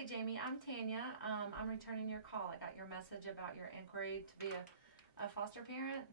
Hey Jamie, I'm Tanya. I'm returning your call. I got your message about your inquiry to be a foster parent.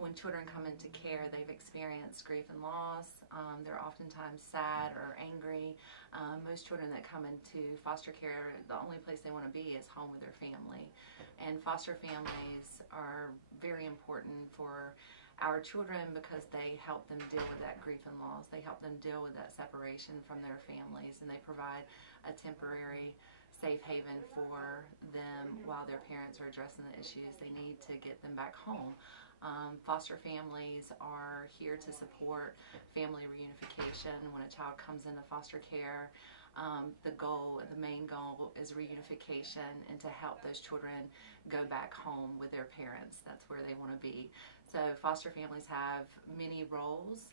When children come into care, they've experienced grief and loss. They're oftentimes sad or angry. Most children that come into foster care, the only place they want to be is home with their family. And foster families are very important for our children because they help them deal with that grief and loss. They help them deal with that separation from their families, and they provide a temporary safe haven for them while their parents are addressing the issues they need to get them back home. Foster families are here to support family reunification when a child comes into foster care. The main goal is reunification and to help those children go back home with their parents. That's where they want to be. So foster families have many roles.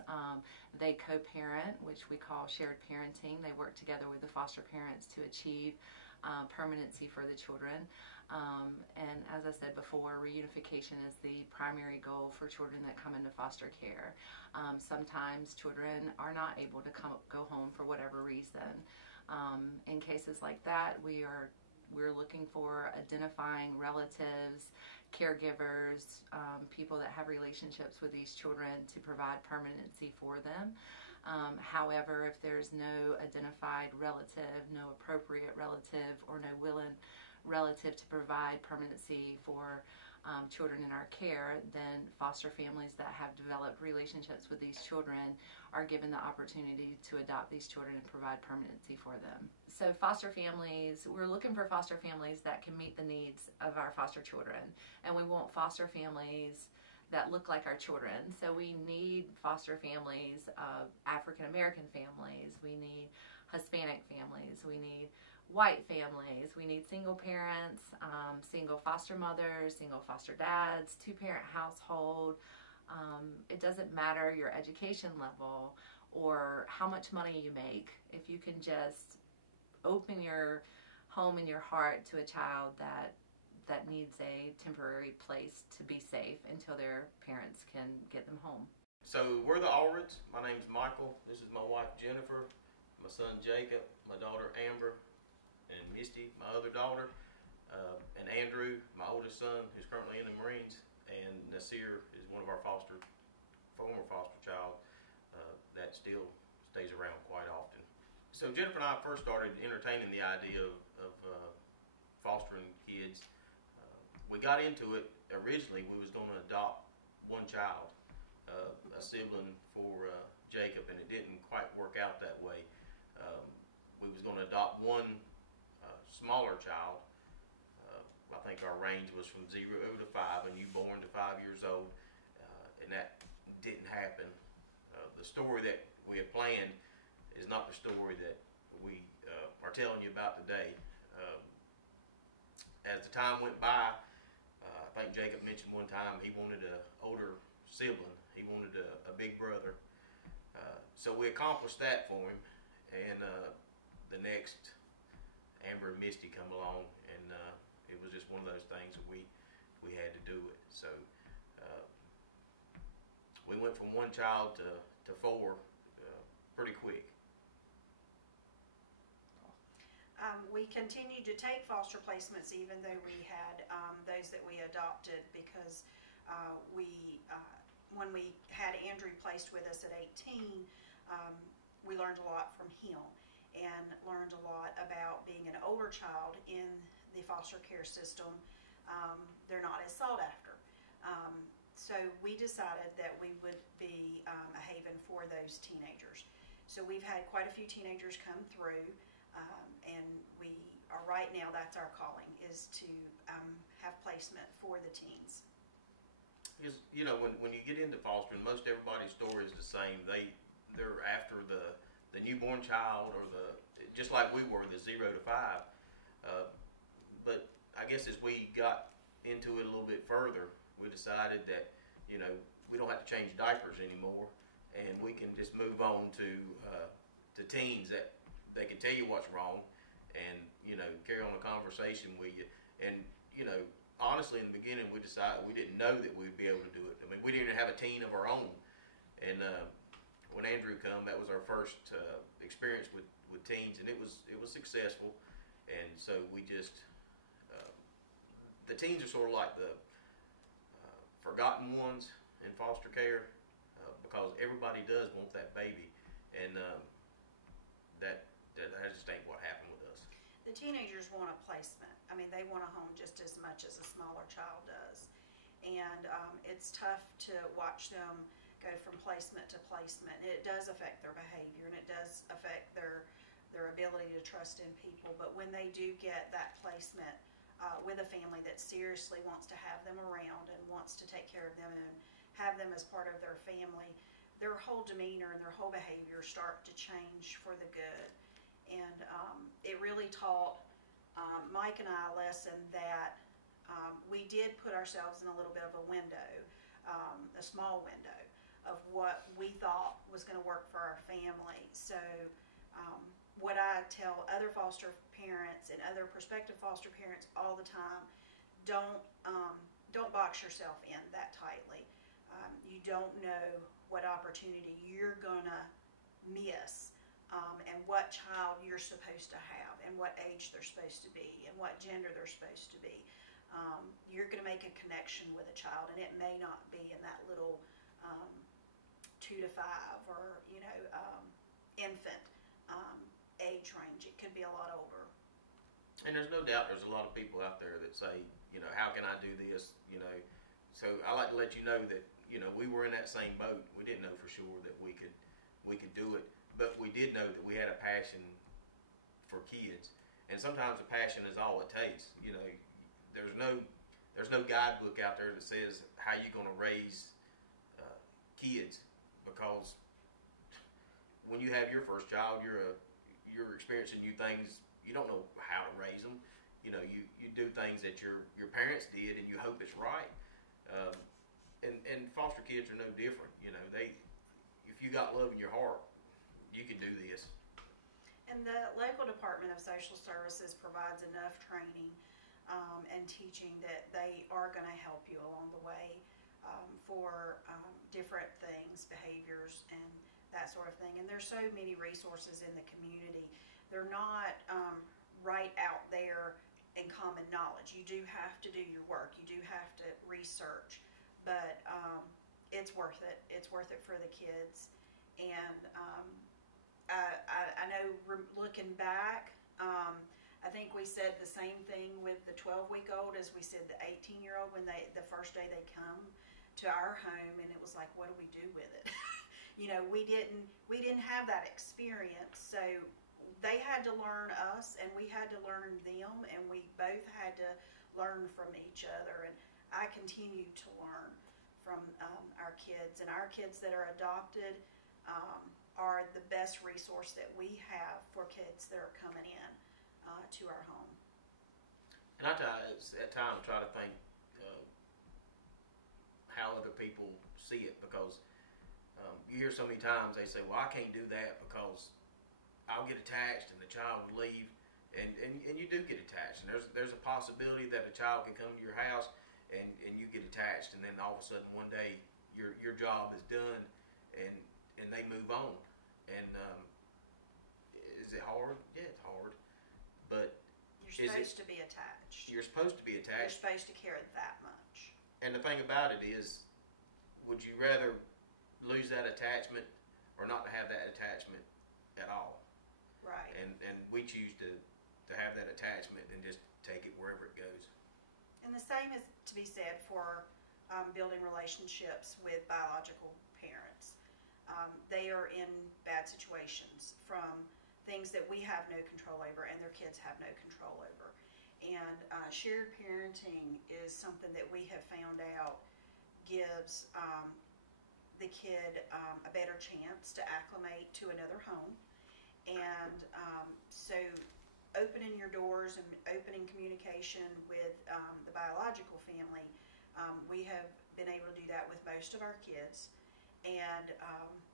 They co-parent, which we call shared parenting. They work together with the foster parents to achieve permanency for the children. And as I said before, reunification is the primary goal for children that come into foster care. Sometimes children are not able to go home for whatever reason. In cases like that, we're looking for identifying relatives, caregivers, people that have relationships with these children to provide permanency for them. However, if there's no identified relative, no appropriate relative, or no willing relative to provide permanency for children in our care, then foster families that have developed relationships with these children are given the opportunity to adopt these children and provide permanency for them. So foster families, we're looking for foster families that can meet the needs of our foster children, and we want foster families that look like our children. So we need foster families of African American families, we need Hispanic families, we need white families, we need single parents, single foster mothers, single foster dads, two-parent household. It doesn't matter your education level or how much money you make. If you can just open your home and your heart to a child that needs a temporary place to be safe until their parents can get them home. So we're the Allreds. My name's Michael. This is my wife Jennifer, my son Jacob, my daughter Amber, and Misty, my other daughter, and Andrew, my oldest son, who's currently in the Marines, and Nasir is one of our former foster child that still stays around quite often. So Jennifer and I first started entertaining the idea of fostering kids. We got into it originally. We was going to adopt one child, a sibling for Jacob, and it didn't quite work out that way. We was going to adopt one smaller child. I think our range was from 0 to 5, a newborn to 5 years old, and that didn't happen. The story that we had planned is not the story that we are telling you about today. As the time went by, I think Jacob mentioned one time he wanted an older sibling. He wanted a big brother. So we accomplished that for him, and the next, Amber and Misty come along, and it was just one of those things that we had to do it. So we went from one child to 4 pretty quick. We continued to take foster placements even though we had those that we adopted, because when we had Andrew placed with us at 18, we learned a lot from him and learned a lot about being an older child in the foster care system. They're not as sought after. So we decided that we would be a haven for those teenagers. So we've had quite a few teenagers come through. And we are right now, that's our calling, is to have placement for the teens. Because, you know, when you get into fostering, most everybody's story is the same. They're after the newborn child, or just like we were, the 0 to 5. But I guess as we got into it a little bit further, we decided that, you know, we don't have to change diapers anymore, and we can just move on to teens that they can tell you what's wrong, and, you know, carry on a conversation with you. And, you know, honestly, in the beginning, we decided we didn't know that we'd be able to do it. I mean, we didn't even have a teen of our own. And when Andrew come, that was our first experience with teens, and it was successful. And so we just the teens are sort of like the forgotten ones in foster care because everybody does want that baby, and that just ain't what happened with us. The teenagers want a placement. I mean, they want a home just as much as a smaller child does. And it's tough to watch them go from placement to placement. It does affect their behavior, and it does affect their ability to trust in people. But when they do get that placement with a family that seriously wants to have them around and wants to take care of them and have them as part of their family, their whole demeanor and their whole behavior start to change for the good. And it really taught Mike and I a lesson that we did put ourselves in a little bit of a window, a small window, of what we thought was going to work for our family. So what I tell other foster parents and other prospective foster parents all the time, don't box yourself in that tightly. You don't know what opportunity you're going to miss, and what child you're supposed to have, and what age they're supposed to be, and what gender they're supposed to be. You're going to make a connection with a child, and it may not be in that little 2 to 5 or infant age range. It could be a lot older. And there's no doubt there's a lot of people out there that say, how can I do this? So I like to let you know that we were in that same boat. We didn't know for sure that we could do it, but we did know that we had a passion for kids, and sometimes the passion is all it takes. There's no guidebook out there that says how you're going to raise kids, because when you have your first child, you're experiencing new things. You don't know how to raise them. You do things that your parents did, and you hope it's right. And foster kids are no different. If you got love in your heart, you can do this. And the local Department of Social Services provides enough training and teaching that they are going to help you along the way for different things, behaviors, and that sort of thing. And there's so many resources in the community. They're not right out there in common knowledge. You do have to do your work. You do have to research, but it's worth it. It's worth it for the kids. And I know looking back, I think we said the same thing with the 12-week-old as we said the 18-year-old when the first day they come to our home, and it was like, what do we do with it? We didn't have that experience, so they had to learn us, and we had to learn them, and we both had to learn from each other. And I continue to learn from our kids, and our kids that are adopted are the best resource that we have for kids that are coming in to our home. And I at times try to think how other people see it, because you hear so many times they say, well, I can't do that because I'll get attached and the child will leave, and you do get attached, and there's a possibility that a child can come to your house and you get attached, and then all of a sudden one day your job is done and they move on. And is it hard? Yeah, it's hard, but you're supposed to be attached. You're supposed to be attached. You're supposed to care that much. And the thing about it is, would you rather lose that attachment or not to have that attachment at all? Right. And we choose to have that attachment and just take it wherever it goes. And the same is to be said for building relationships with biological parents. They are in bad situations from things that we have no control over and their kids have no control over. And shared parenting is something that we have found out gives the kid a better chance to acclimate to another home. And so opening your doors and opening communication with the biological family, we have been able to do that with most of our kids. And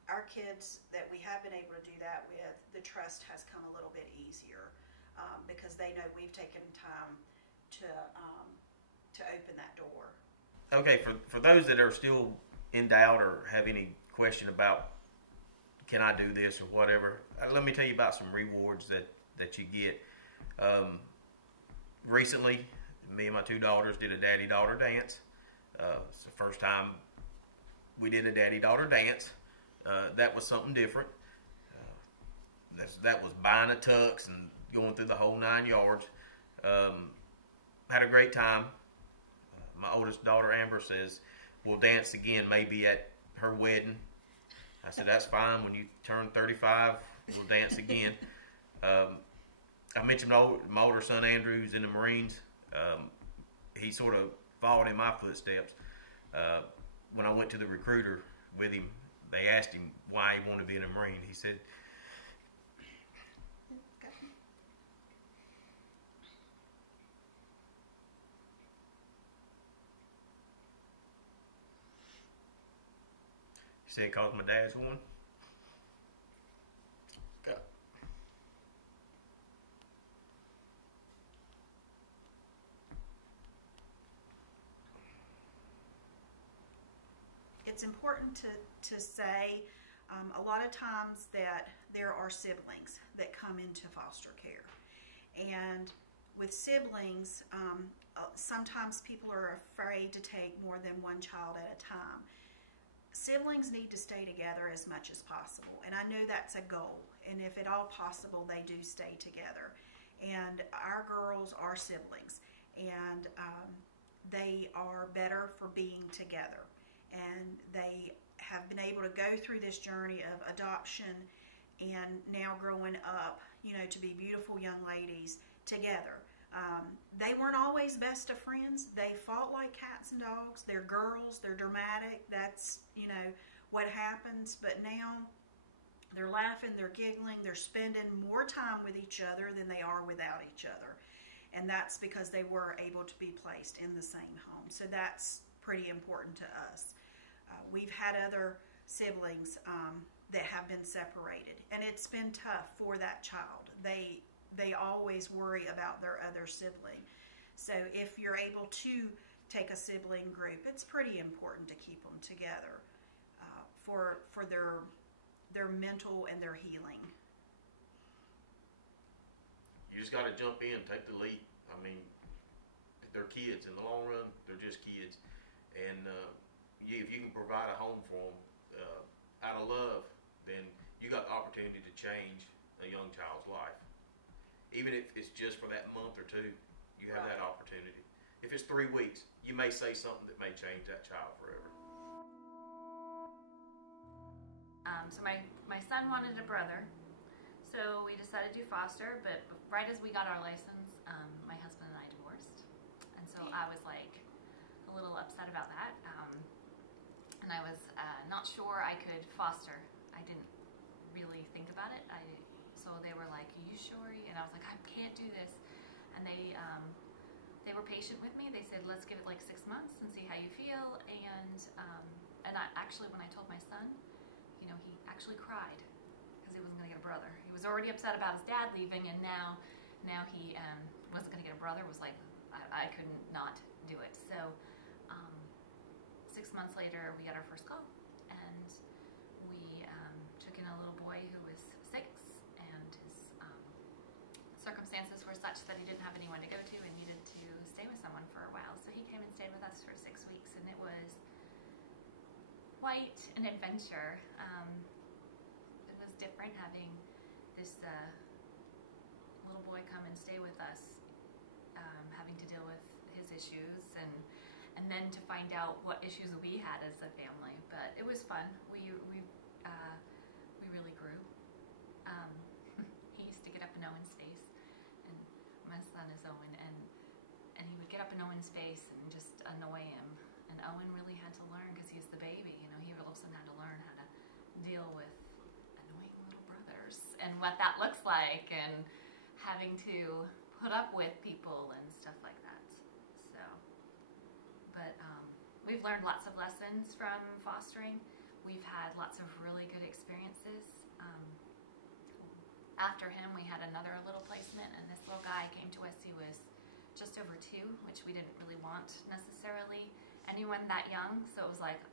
our kids that we have been able to do that with, the trust has come a little bit easier because they know we've taken time to open that door. Okay, for those that are still in doubt or have any question about can I do this or whatever. Let me tell you about some rewards that you get. Recently, me and my two daughters did a daddy-daughter dance. It's the first time we did a daddy-daughter dance. That was something different. That was buying a tux and going through the whole 9 yards. Had a great time. My oldest daughter, Amber, says, we'll dance again, maybe at her wedding. I said, that's fine. When you turn 35, we'll dance again. I mentioned my older son, Andrew, who's in the Marines. He sort of followed in my footsteps. When I went to the recruiter with him, they asked him why he wanted to be in a Marine. He said, because my dad's one. Go. It's important to say a lot of times that there are siblings that come into foster care. And with siblings, sometimes people are afraid to take more than one child at a time. Siblings need to stay together as much as possible, and I know that's a goal, and if at all possible they do stay together. And our girls are siblings, and they are better for being together, and they have been able to go through this journey of adoption and now growing up, you know, to be beautiful young ladies together. They weren't always best of friends. They fought like cats and dogs. They're girls. They're dramatic. That's, you know, what happens. But now they're laughing, they're giggling, they're spending more time with each other than they are without each other. And that's because they were able to be placed in the same home. So that's pretty important to us. We've had other siblings that have been separated, and it's been tough for that child. They always worry about their other sibling. So if you're able to take a sibling group, it's pretty important to keep them together for their mental and their healing. You just got to jump in, take the leap. I mean, they're kids. In the long run, they're just kids. And if you can provide a home for them out of love, then you got the opportunity to change a young child's life. Even if it's just for that month or two, you have that opportunity. If it's 3 weeks, you may say something that may change that child forever. So my son wanted a brother, so we decided to do foster, but right as we got our license, my husband and I divorced. And so I was like a little upset about that. And I was not sure I could foster. I didn't really think about it. So they were like, "Are you sure?" And I was like, "I can't do this." And they were patient with me. They said, "Let's give it like 6 months and see how you feel." And I actually, when I told my son, you know, he actually cried because he wasn't going to get a brother. He was already upset about his dad leaving, and now he wasn't going to get a brother. Was like, I couldn't not do it. So 6 months later, we got our first call, and we took in a little boy who was 6, and his circumstances were such that he didn't have anyone to go to and needed to stay with someone for a while. So he came and stayed with us for 6 weeks, and it was quite an adventure. It was different having this little boy come and stay with us, having to deal with his issues, and then to find out what issues we had as a family. But it was fun. We really grew. He used to get up in Owen's face, and my son is Owen, and he would get up in Owen's face and just annoy him. And Owen really had to learn, because he's the baby, you know, he also had to learn how to deal with annoying little brothers and what that looks like, and having to put up with people and stuff like that. So, but we've learned lots of lessons from fostering. We've had lots of really good experiences. After him, we had another little placement, and this little guy came to us. He was just over 2, which we didn't really want necessarily anyone that young. So it was like,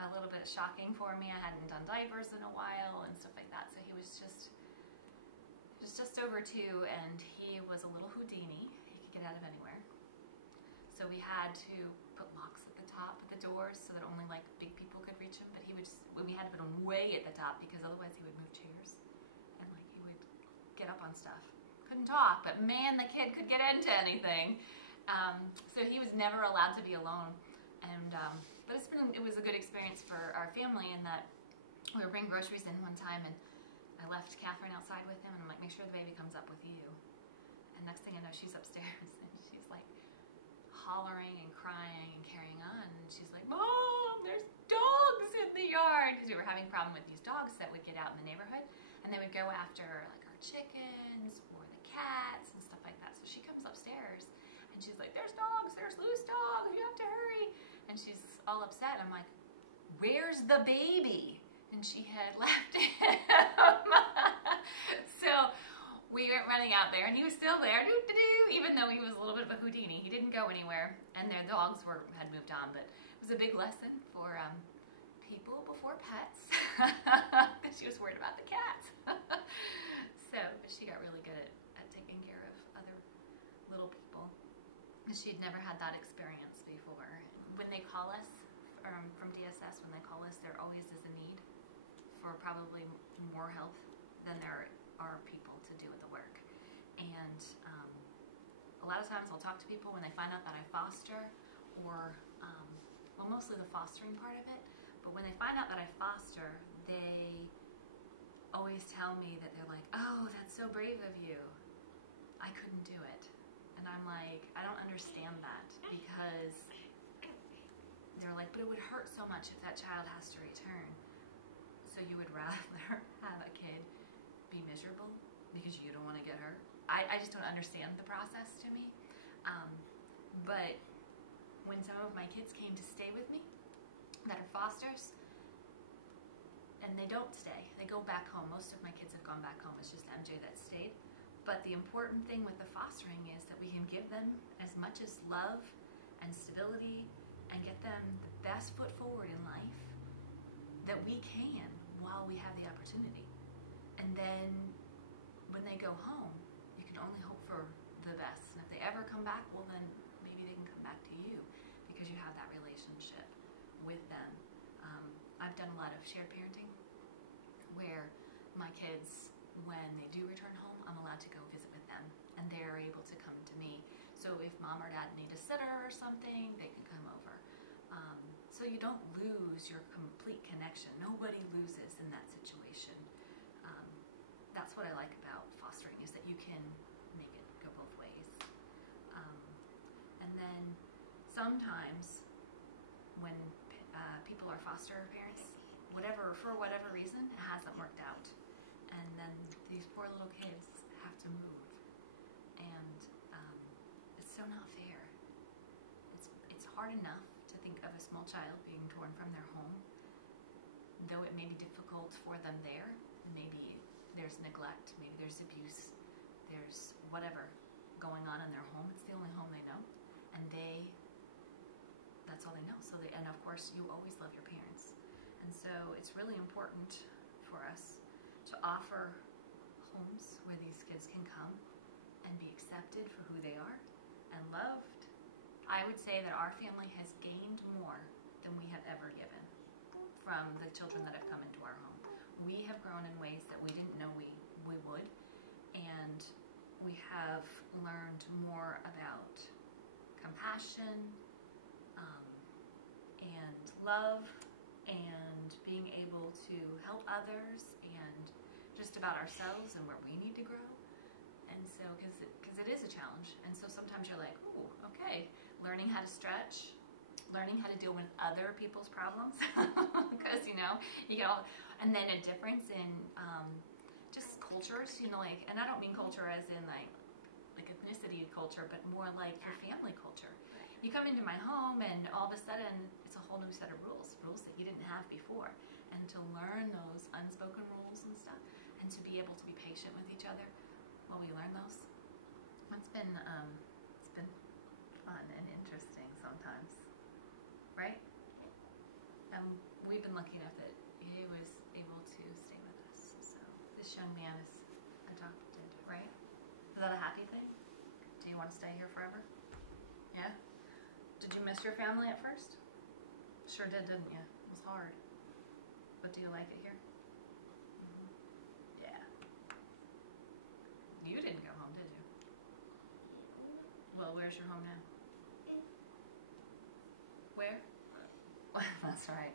a little bit shocking for me. I hadn't done diapers in a while and stuff like that. So he was just over 2, and he was a little Houdini. He could get out of anywhere. So we had to put locks at the top of the doors so that only like big people could reach him. But he would we had to put him way at the top because otherwise he would move chairs and like he would get up on stuff. Couldn't talk, but man, the kid could get into anything. So he was never allowed to be alone. And but it was a good experience for our family in that we were bringing groceries in one time, and I left Catherine outside with him, and I'm like, make sure the baby comes up with you. And next thing I know, she's upstairs, and she's like hollering and crying and carrying on. And she's like, Mom, there's dogs in the yard. Because we were having a problem with these dogs that would get out in the neighborhood, and they would go after like our chickens or the cats and stuff like that. So she comes upstairs, and she's like, there's dogs, there's loose dogs, you have to hurry. And she's all upset. I'm like, where's the baby? And she had left him. So we went running out there, and he was still there, even though he was a little bit of a Houdini. He didn't go anywhere, and their dogs had moved on. But it was a big lesson for people before pets, because she was worried about the cats. So she got really good at taking care of other little people. She'd never had that experience before. When they call us from DSS, when they call us, there always is a need for probably more help than there are people to do the work. And a lot of times I'll talk to people when they find out that I foster, or well, mostly the fostering part of it, but when they find out that I foster, they always tell me that they're like, oh, that's so brave of you. I couldn't do it. And I'm like, I don't understand that, because they're like, but it would hurt so much if that child has to return. So you would rather have a kid be miserable because you don't want to get hurt? I just don't understand the process to me. But when some of my kids came to stay with me that are fosters, and they don't stay, they go back home. Most of my kids have gone back home. It's just MJ that stayed. But the important thing with the fostering is that we can give them as much as love and stability and get them the best foot forward in life that we can while we have the opportunity. And then when they go home, you can only hope for the best. And if they ever come back, well then maybe they can come back to you because you have that relationship with them. I've done a lot of shared parenting where my kids, when they do return home, I'm allowed to go visit with them, and they're able to come to me. So if mom or dad need a sitter or something, they can come over. So you don't lose your complete connection. Nobody loses in that situation. That's what I like about fostering, is that you can make it go both ways. And then sometimes when people are foster parents, for whatever reason, it hasn't worked out. And then these poor little kids have to move. And it's so not fair. It's hard enough to think of a small child being torn from their home, though it may be difficult for them there. Maybe there's neglect, maybe there's abuse, there's whatever going on in their home. It's the only home they know, and that's all they know. So and of course, you always love your parents, and so it's really important for us to offer homes where these kids can come and be accepted for who they are and loved. I would say that our family has gained more than we have ever given from the children that have come into our home. We have grown in ways that we didn't know we would, and we have learned more about compassion and love and being able to help others and just about ourselves and where we need to grow. And so, because it is a challenge, and so sometimes you're like, ooh, okay, learning how to stretch, learning how to deal with other people's problems, because you get all, and then a difference in just cultures, like, and I don't mean culture as in like ethnicity culture, but more like your family culture. You come into my home, and all of a sudden, it's a whole new set of rules that you didn't have before, and to learn those unspoken rules and stuff, and to be able to be patient with each other while we learn those. It's been fun and interesting sometimes, right? we've been lucky enough that he was able to stay with us. So this young man is adopted, right? Is that a happy thing? Do you want to stay here forever? Yeah? Did you miss your family at first? Sure did, didn't you? It was hard. But do you like it here? Mm-hmm. Yeah. You didn't go home, did you? Well, where's your home now? Where? That's right.